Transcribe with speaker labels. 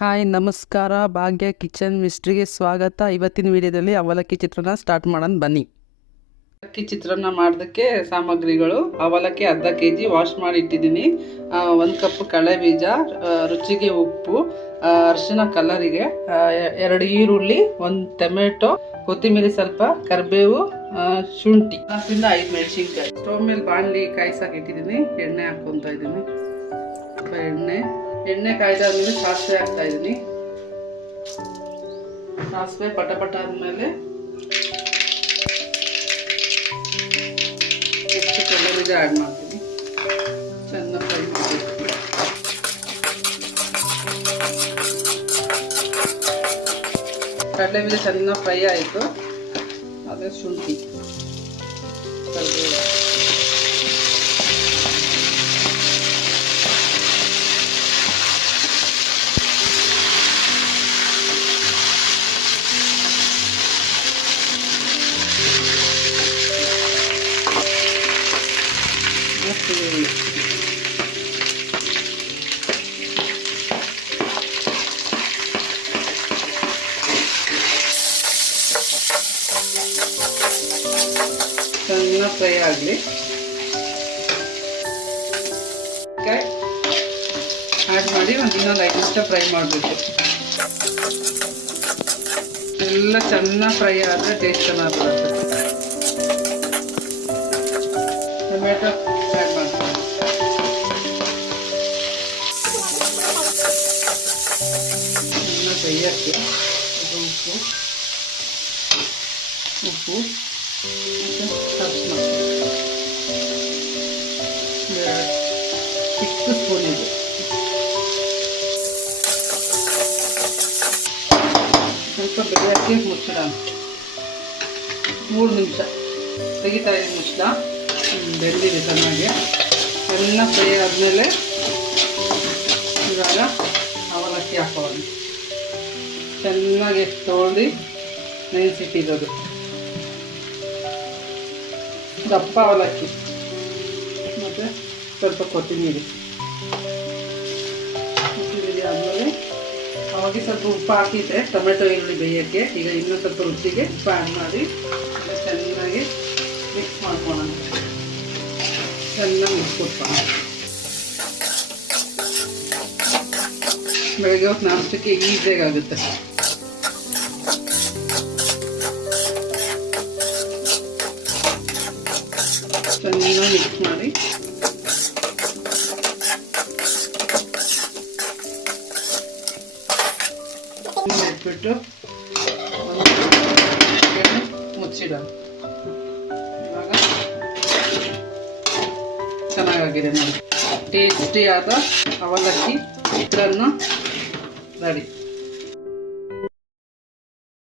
Speaker 1: Hi, ನಮಸ್ಕಾರ. ಭಾಗ್ಯ kitchen ಮಿಸ್ಟ್ರಿಗೆ ಸ್ವಾಗತ. ಇವತ್ತಿನ ವಿಡಿಯೋದಲ್ಲಿ ಅವಲಕ್ಕಿ ಚಿತ್ರಾನ್ನ ಸ್ಟಾರ್ಟ್ ಮಾಡೋಣ, ಬನ್ನಿ. ಅವಲಕ್ಕಿ ಚಿತ್ರಾನ್ನ ಮಾಡೋದಕ್ಕೆ ಸಾಮಗ್ರಿಗಳು. ಅವಲಕ್ಕಿ ಅರ್ಧ ಕೆ ಜಿ ವಾಶ್ ಮಾಡಿ ಇಟ್ಟಿದ್ದೀನಿ. ಒಂದು ಕಪ್ ಕಳೆ ಬೀಜ ರುಚಿಗೆ ಉಪ್ಪು ಅರಿಶಿನ ಕಲರಿಗೆ ಎರಡು ಈರುಳ್ಳಿ, ಒಂದು ಟೊಮೆಟೊ ಕೊತ್ತಂಬರಿ ಸ್ವಲ್ಪ, ಕರಿಬೇವು ಶುಂಠಿ, ನಾಲ್ಕರಿಂದ ಐದು ಮೆಣಸಿನ್ಕಾಯಿ. ಸ್ಟವ್ ಮೇಲೆ ಬಾಣಲಿ ಕಾಯಿಸಾಕಿಟ್ಟಿದ್ದೀನಿ ಎಣ್ಣೆ ಹಾಕ್ಕೊತಾ ಇದ್ದೀನಿ. ಸ್ವಲ್ಪ ಎಣ್ಣೆ. ಎಣ್ಣೆ ಕಾಯ್ದಾದ್ಮೇಲೆ ಸಾಸಿವೆ ಹಾಕ್ತಾ ಇದ್ದೀನಿ. ಸಾಸಿವೆ ಪಟ ಪಟ ಆದ್ಮೇಲೆ ಎಷ್ಟು ಕಲ್ಲರಿಗೆ ಆ್ಯಡ್ ಮಾಡ್ತೀನಿ. ಚೆನ್ನಾಗಿ ಫ್ರೈ ಮಾಡಬೇಕು. ಕಡಲೆ ಬೀಜ ಚೆನ್ನಾಗಿ ಫ್ರೈ ಆಯಿತು. ಅದೇ ಶುಂಠಿ. ಕರಿಬೇವು. ಈರುಳ್ಳಿ ಚೆನ್ನಾಗಿ ಫ್ರೈ ಆಗಲಿ. ಆ್ಯಡ್ ಮಾಡಿ ಒಂದು ಇನ್ನೊಂದು ಐದು ನಿಮಿಷ ಫ್ರೈ ಮಾಡಬೇಕು. ಎಲ್ಲ ಚೆನ್ನಾಗಿ ಫ್ರೈ ಆದರೆ ಟೇಸ್ಟ್ ಚೆನ್ನಾಗಿ ಬರುತ್ತೆ. ಟೊಮೆಟೊ ಚೆನ್ನಾಗಿ ಬೇಯಕ್ಕೆ ಅದು ಉಪ್ಪು ಉಪ್ಪು ಮತ್ತು ಅರಿಶಿನ ಎರಡು ಚಿಕ್ಕ ಸ್ಪೂನ್ ಇದೆ ಸ್ವಲ್ಪ ಬೇಯಕ್ಕೆ ಮುಚ್ಚಳ ಮೂರು ನಿಮಿಷ ತೆಗಿತಾ ಇದೆ ಮುಚ್ಚಳ ಹ್ಮ್, ಬೆಂದಿದೆ ಚೆನ್ನಾಗಿ ಎಲ್ಲ ಫ್ರೈ ಆದಮೇಲೆ ಇವಾಗ ಅವಲಕ್ಕಿ ಹಾಕೋಣ. ಚೆನ್ನಾಗಿ ತೊಳ್ದು ನೆನೆಸಿಟ್ಟಿರೋದು. ದಪ್ಪ ಅವಲಕ್ಕಿ. ಮತ್ತು ಸ್ವಲ್ಪ ಕೊತ್ತಂಬರಿ ಕೊತ್ತಂಬರಿ ಆದಮೇಲೆ ಅವಾಗ ಸ್ವಲ್ಪ ಉಪ್ಪು ಹಾಕಿದ್ರೆ ಟೊಮೆಟೊ ಈರುಳ್ಳಿ ಬೇಯೋಕ್ಕೆ ಈಗ ಇನ್ನೂ ಸ್ವಲ್ಪ ರುಚಿಗೆ ಉಪ್ಪು ಆ್ಯಡ್ ಮಾಡಿ ಚೆನ್ನಾಗಿ ಮಿಕ್ಸ್ ಮಾಡ್ಕೊಳ್ಳೋಣ. ಚೆನ್ನಾಗಿ ಮಿಕ್ಸ್ ಬೆಳಗ್ಗೆ ಹೊತ್ತು ನಾಷ್ಟಕ್ಕೆ ಈಸಿಯಾಗಿ ಆಗುತ್ತೆ ಚೆನ್ನಾಗಿ ಮಿಕ್ಸ್ ಮಾಡಿ ಇಟ್ಬಿಟ್ಟು ಮುಚ್ಚಿಡೋಣ ಇವಾಗ ಚೆನ್ನಾಗಾಗಿದೆ ನೋಡಿ ಟೇಸ್ಟಿಯಾದ ಅವಲಕ್ಕಿ ಚಿತ್ರಾನ್ನ ready.